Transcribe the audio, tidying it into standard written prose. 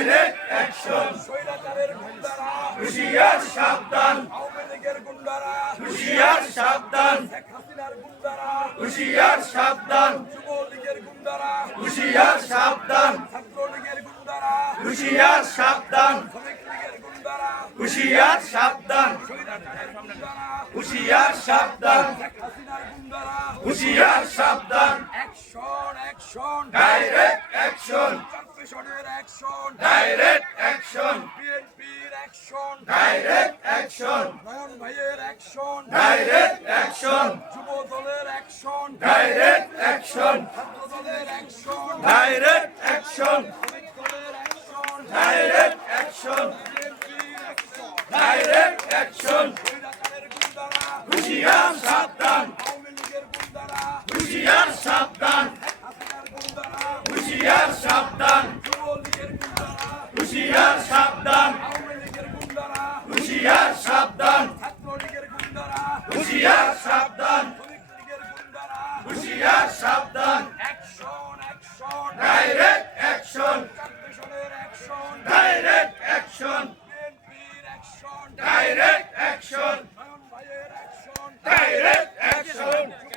direct action, স্বৈরাচারের গুন্ডারা, হুঁশিয়ার সাবধান, আওয়ামী লীগের গুন্ডারা, হুঁশিয়ার সাবধান, শেখ হাসিনার গুন্ডারা, হুঁশিয়ার সাবধান, যুবলীগের গুন্ডারা, হুঁশিয়ার সাবধান, ছাত্রলীগের গুন্ডারা, হুঁশিয়ার সাবধান, শ্রমিক লীগের গুন্ডারা, হুঁশিয়ার সাবধান, স্বৈরাচারের গুন্ডারা, হুঁশিয়ার সাবধান, শেখ হাসিনার গুন্ডারা, হুঁশিয়ার সাবধান, অ্যাকশন অ্যাকশন, ডাইরেক্ট অ্যাকশন, কর্পোরেশনের অ্যাকশন, ডাইরেক্ট অ্যাকশন, বিএনপির অ্যাকশন, ডাইরেক্ট অ্যাকশন, নয়ন ভাইয়ের অ্যাকশন, ডাইরেক্ট অ্যাকশন, যুব দলের অ্যাকশন, ডাইরেক্ট অ্যাকশন, ছাত্র দলের অ্যাকশন, ডাইরেক্ট অ্যাকশন, শ্রমিক দলের অ্যাকশন, ডাইরেক্ট অ্যাকশন, বিএনপির অ্যাকশন, ডাইরেক্ট অ্যাকশন, স্বৈরাচারের গুন্ডারা, হুঁশিয়ার সাবধান, আওয়ামী লীগের গুন্ডারা, হুঁশিয়ার সাবধান, হাসিনার গুন্ডারা, হুঁশিয়ার সাবধান, যুবলীগের গুন্ডারা, হুঁশিয়ার সাবধান, আওয়ামী লীগের গুন্ডারা, হুঁশিয়ার সাবধান, ছাত্রলীগের গুন্ডারা, হুঁশিয়ার সাবধান, শ্রমিক লীগের গুন্ডারা, হুঁশিয়ার সাবধান, অ্যাকশন অ্যাকশন, ডাইরেক্ট অ্যাকশন, কর্পোরেশনের অ্যাকশন, ডাইরেক্ট অ্যাকশন, বিএনপির অ্যাকশন, ডাইরেক্ট অ্যাকশন, নয়ন ভাইয়ের অ্যাকশন, ডাইরেক্ট